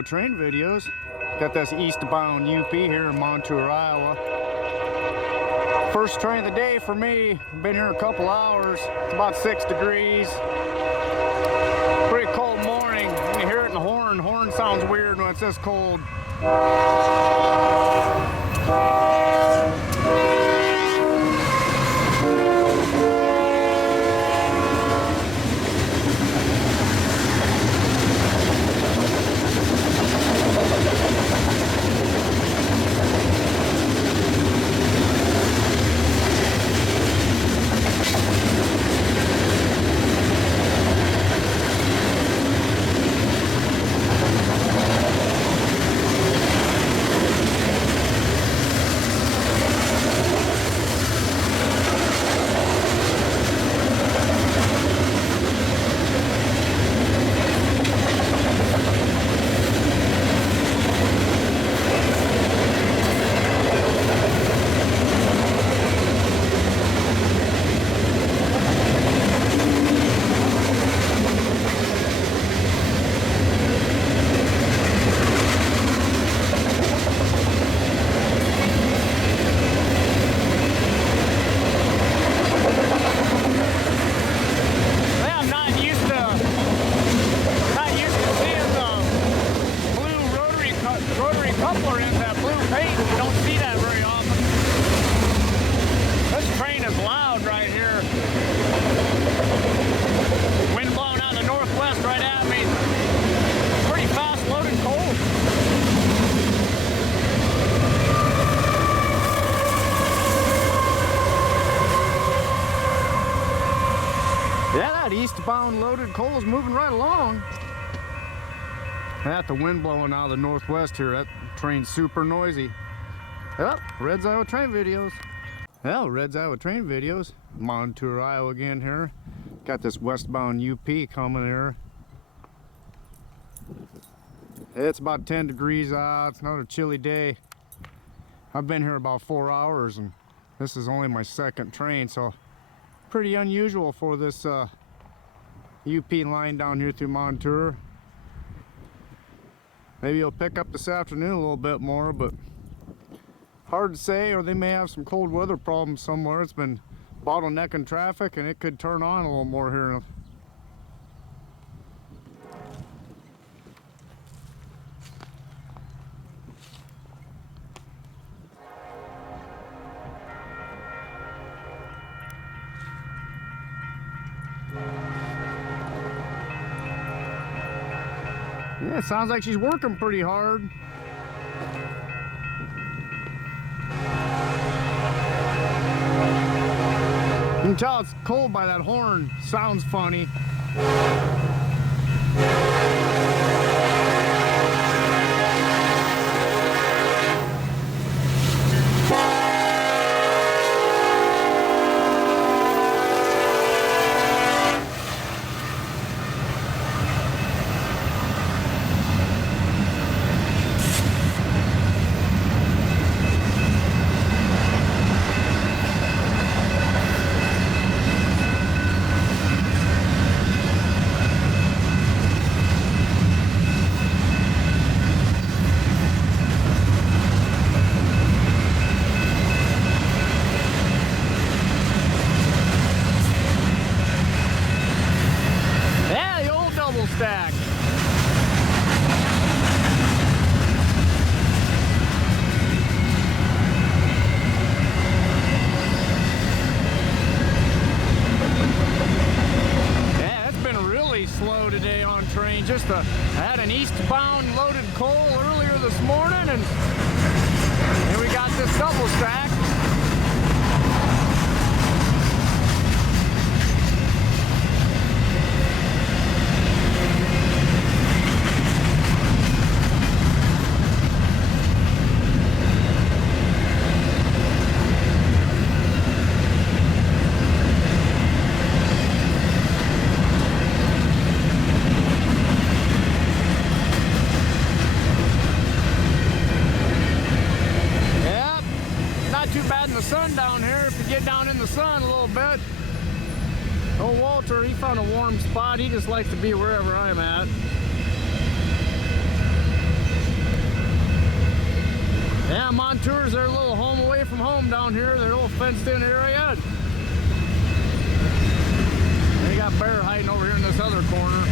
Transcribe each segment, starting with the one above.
Iowa train videos. Got this eastbound UP here in Montour, Iowa. First train of the day for me. Been here a couple hours. It's about 6 degrees. Pretty cold morning. You hear it in the horn. Horn sounds weird when it's this cold. Yeah, that eastbound loaded coal is moving right along. That the wind blowing out of the northwest here. That train's super noisy. Yep, Red's Iowa train videos. Well, Red's Iowa train videos. Montour, Iowa again here. Got this westbound UP coming here. It's about 10 degrees out. It's another chilly day. I've been here about 4 hours and this is only my second train, so pretty unusual for this UP line down here through Montour. Maybe it'll pick up this afternoon a little bit more, but hard to say, or they may have some cold weather problems somewhere. It's been bottlenecking traffic and it could turn on a little more here. Yeah, it sounds like she's working pretty hard. You can tell it's cold by that horn. Sounds funny. Stack. Yeah, it's been really slow today on train. I had an eastbound loaded coal earlier this morning, and we got this double stack. The sun down here, if you get down in the sun a little bit. Old Walter, he found a warm spot. He just likes to be wherever I'm at. Yeah, Montours, they're a little home away from home down here. They're a little fenced-in area. They got bear hiding over here in this other corner.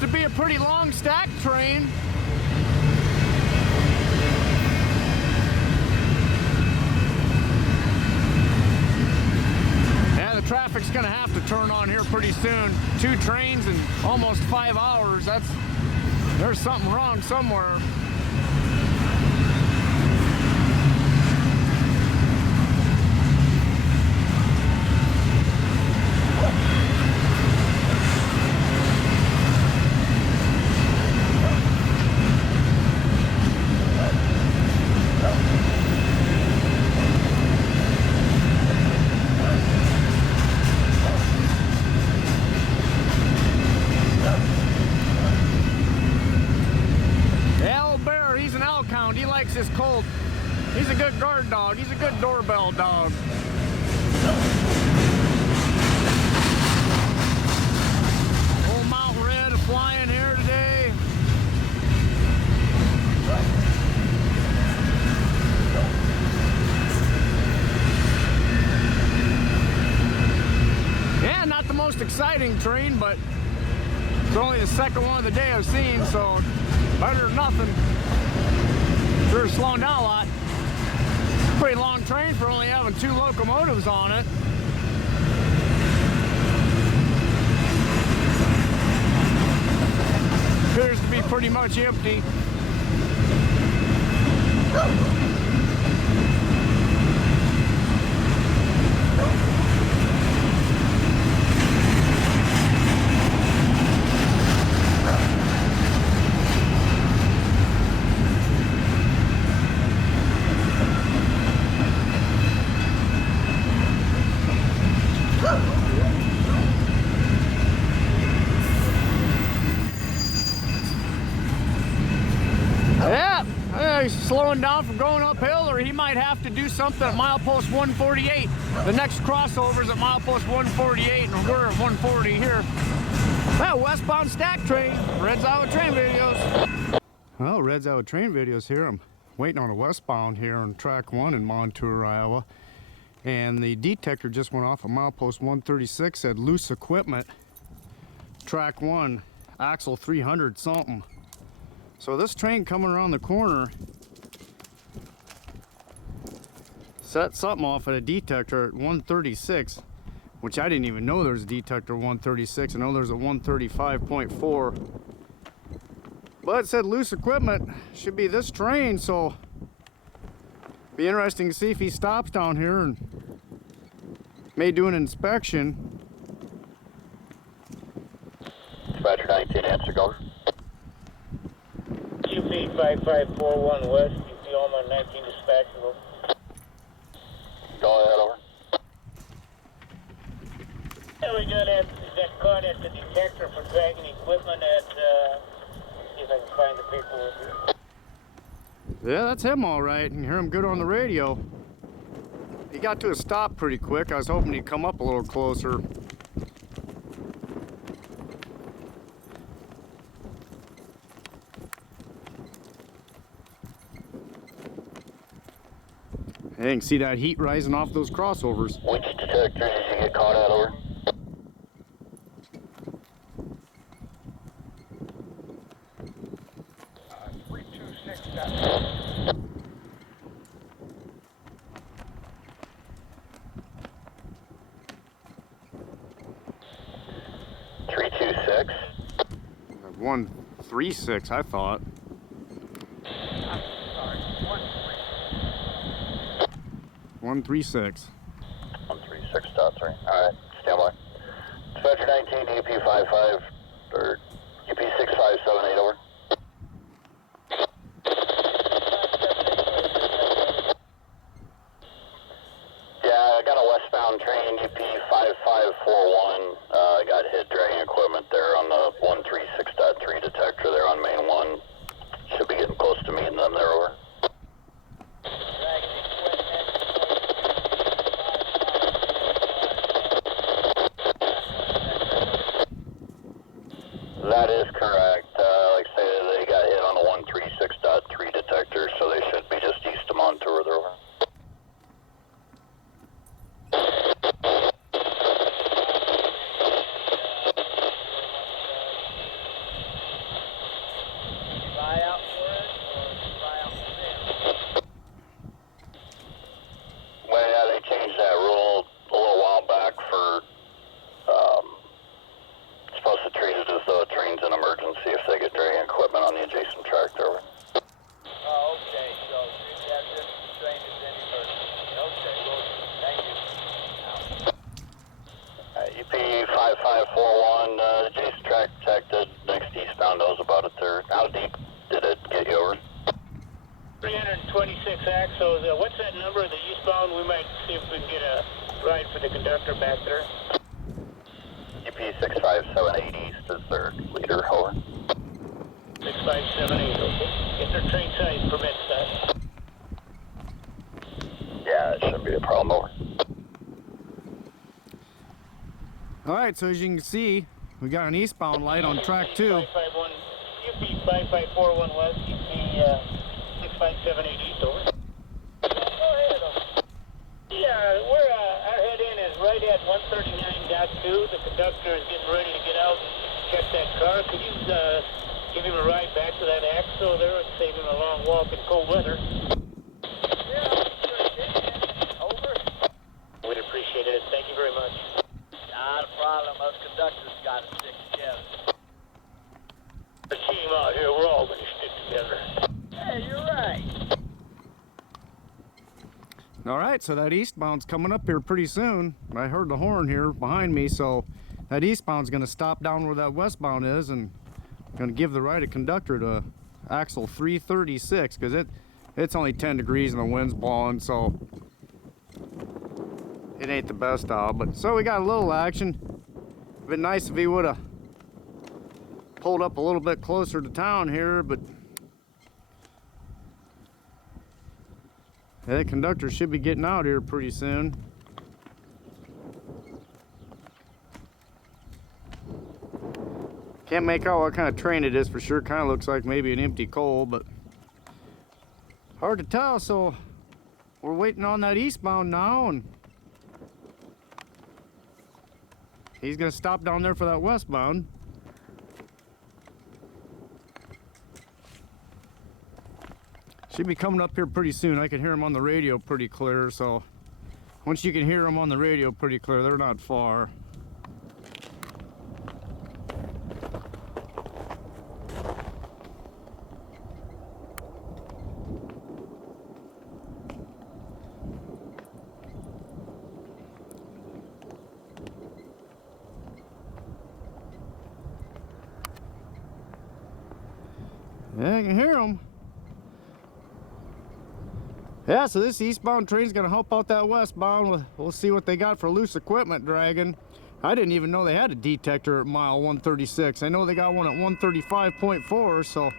To be a pretty long stack train. Yeah, the traffic's gonna have to turn on here pretty soon. 2 trains in almost 5 hours. There's something wrong somewhere. He likes his cold. He's a good guard dog. He's a good doorbell dog. Old Mountain Red flying here today. Yeah, not the most exciting train, but it's only the second one of the day I've seen, so better than nothing. Sure, slowing down a lot. Pretty long train for only having 2 locomotives on it. Appears to be pretty much empty. Yeah, he's slowing down from going uphill, or he might have to do something at milepost 148. The next crossover's at milepost 148, and we're at 140 here. Well, westbound stack train, Red's Iowa Train Videos. Well, Red's Iowa Train Videos here. I'm waiting on a westbound here on track 1 in Montour, Iowa. And the detector just went off at milepost 136, said loose equipment. Track 1, axle 300 something. So this train coming around the corner set something off at a detector at 136, which I didn't even know there's a detector 136. I know there's a 135.4. But it said loose equipment. Should be this train, so be interesting to see if he stops down here and may do an inspection. Dispatcher 19, answer, go. UP 5541 West, UP Alma 19 dispatcher, over. Go ahead, over. Yeah, we got that caught at the detector for dragging equipment at, see if I can find the paperwork here. Yeah, that's him all right. You can hear him good on the radio. He got to a stop pretty quick. I was hoping he'd come up a little closer. You can see that heat rising off those crossovers. Which detectors did you get caught at, over? .326. 136, I thought. 136. 136, stop, sorry. Alright, stand by. Dispatcher 19, UP 55, or UP 6578, over. Yeah, I got a westbound train, UP 5541, That is correct. Like I say, they got hit on the 136.3 detector, so they should be just east of Montour. They're over. Fly out for it, or fly out for them? Well, yeah, they changed that rule a little while back for, supposed to treat it as though a train's an emergency if they get dragging equipment on the adjacent track there. Oh, okay, so that's just the train is any emergency. Okay, well, thank you. UP 5541, adjacent track detected, next eastbound knows about it there. How deep did it get you over? 326 axles. What's that number of the eastbound? We might see if we can get a ride for the conductor back there. UP 657 east is their leader, over. 6578, okay. If their train size permits that. Yeah, it shouldn't be a problem, over. Alright, so as you can see, we got an eastbound light on track 2. UP 5541 west, UP 6578 east, over. Go ahead, over. Yeah, our head in is right at 139.2. The conductor is getting ready to get out and check that car. Could you give him a ride back to that axle there and save him a long walk in cold weather? Yeah, sure can. Over. We'd appreciate it. Thank you very much. Not a problem. Us conductors got to stick together. The team out here, we're all going to stick together. Hey, you're right. Alright, so that eastbound's coming up here pretty soon. I heard the horn here behind me, so that eastbound's going to stop down where that westbound is and going to give the right of conductor to axle 336 because it's only 10 degrees and the wind's blowing, so it ain't the best out. But so we got a little action. Been nice if he would have pulled up a little bit closer to town here, but yeah, the conductor should be getting out here pretty soon. Can't make out what kind of train it is for sure. Kind of looks like maybe an empty coal, but hard to tell. So we're waiting on that eastbound now, and he's gonna stop down there for that westbound. Should be coming up here pretty soon. I can hear him on the radio pretty clear, so once you can hear them on the radio pretty clear, they're not far. Yeah, I can hear them. Yeah, so this eastbound train's gonna help out that westbound. We'll see what they got for loose equipment dragging. I didn't even know they had a detector at mile 136. I know they got one at 135.4, so.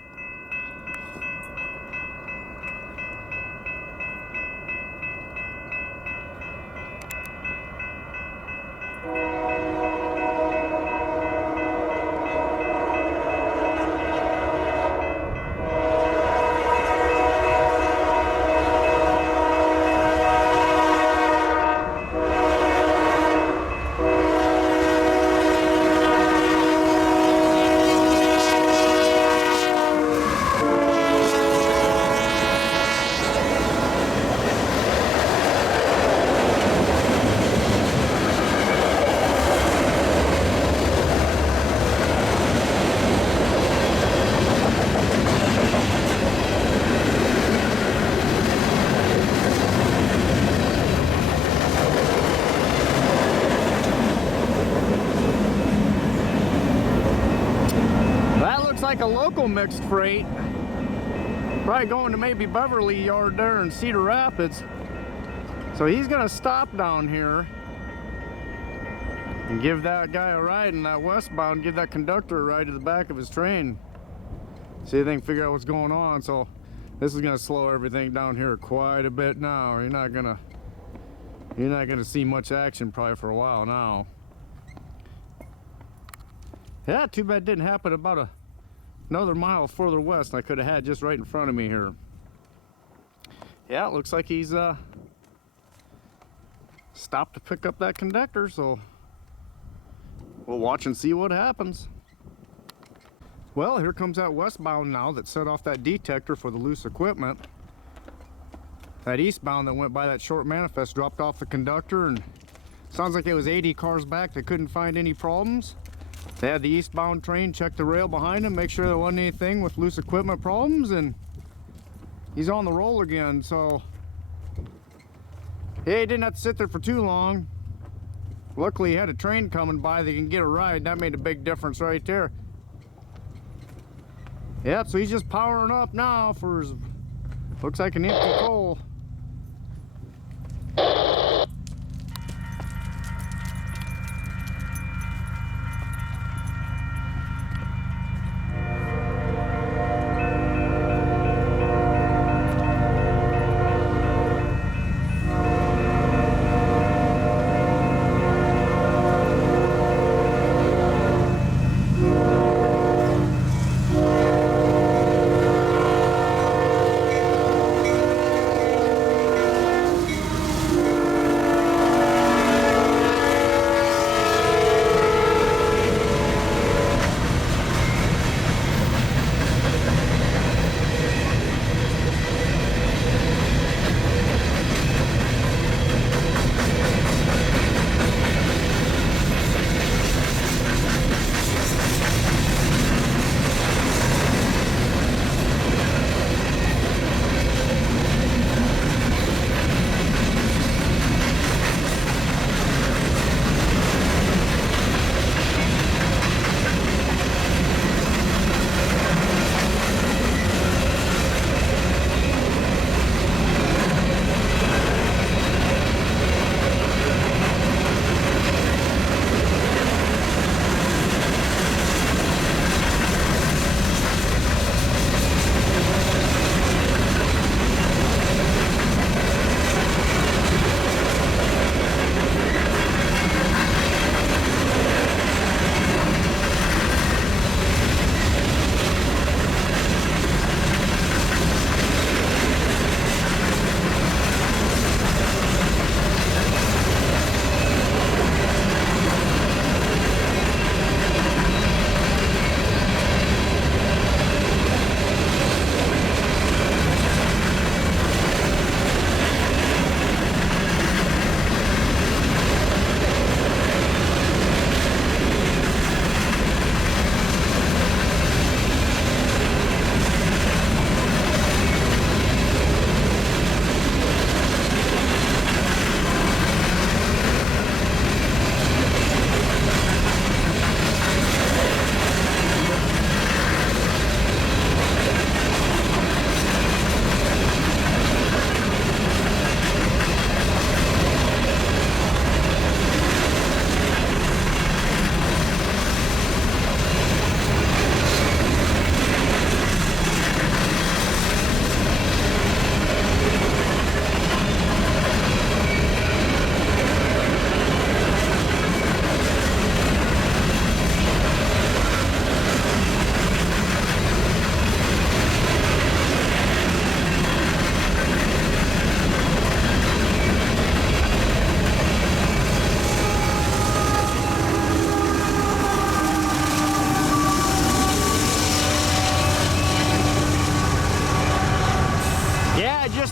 Like a local mixed freight, probably going to maybe Beverly Yard there in Cedar Rapids. So he's gonna stop down here and give that guy a ride in that westbound, give that conductor a ride to the back of his train. See if they can figure out what's going on. So this is gonna slow everything down here quite a bit now. You're not gonna see much action probably for a while now. Yeah, too bad it didn't happen about another mile further west. I could have had just right in front of me here. Yeah, it looks like he's stopped to pick up that conductor, so we'll watch and see what happens. Well, here comes that westbound now that set off that detector for the loose equipment. That eastbound that went by that short manifest dropped off the conductor, and sounds like it was 80 cars back that couldn't find any problems. They had the eastbound train check the rail behind him, make sure there wasn't anything with loose equipment problems, and he's on the roll again. So yeah, he didn't have to sit there for too long. Luckily he had a train coming by that can get a ride. That made a big difference right there. Yep, so he's just powering up now for his, looks like an empty coal.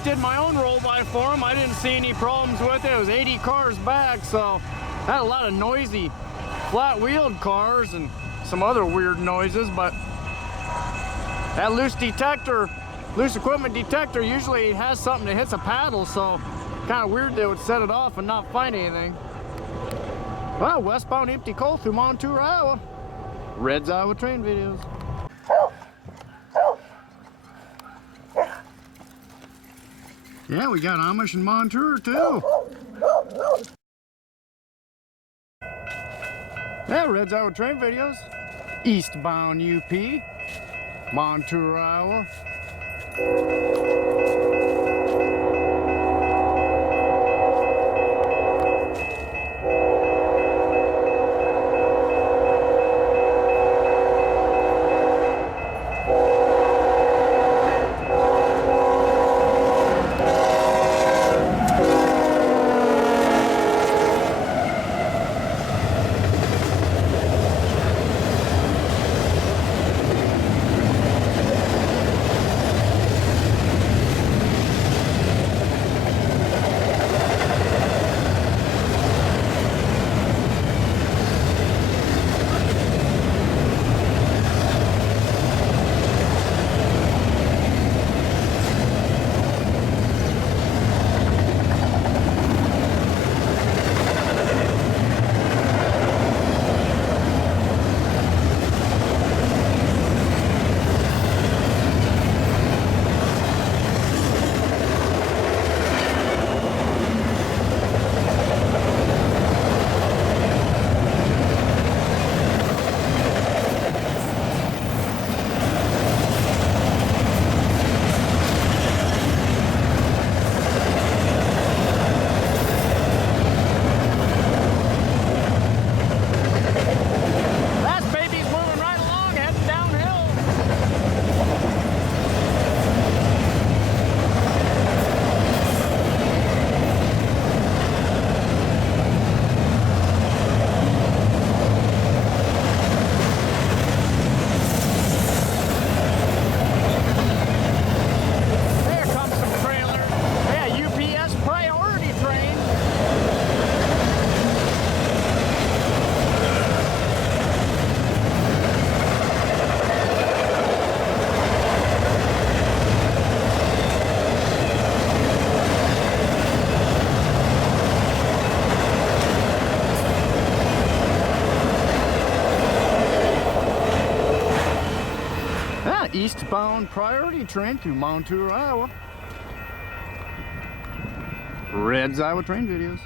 Did my own roll by for him. I didn't see any problems with it. It was 80 cars back, so I had a lot of noisy flat-wheeled cars and some other weird noises, but that loose equipment detector usually has something that hits a paddle, so kind of weird they would set it off and not find anything. Well, westbound empty coal through Montour, Iowa. Red's Iowa train videos. Yeah, we got Amish and Montour too. Yeah, Red's Iowa train videos. Eastbound UP, Montour, Iowa. eastbound priority train through Montour, Iowa. Red's Iowa Train Videos.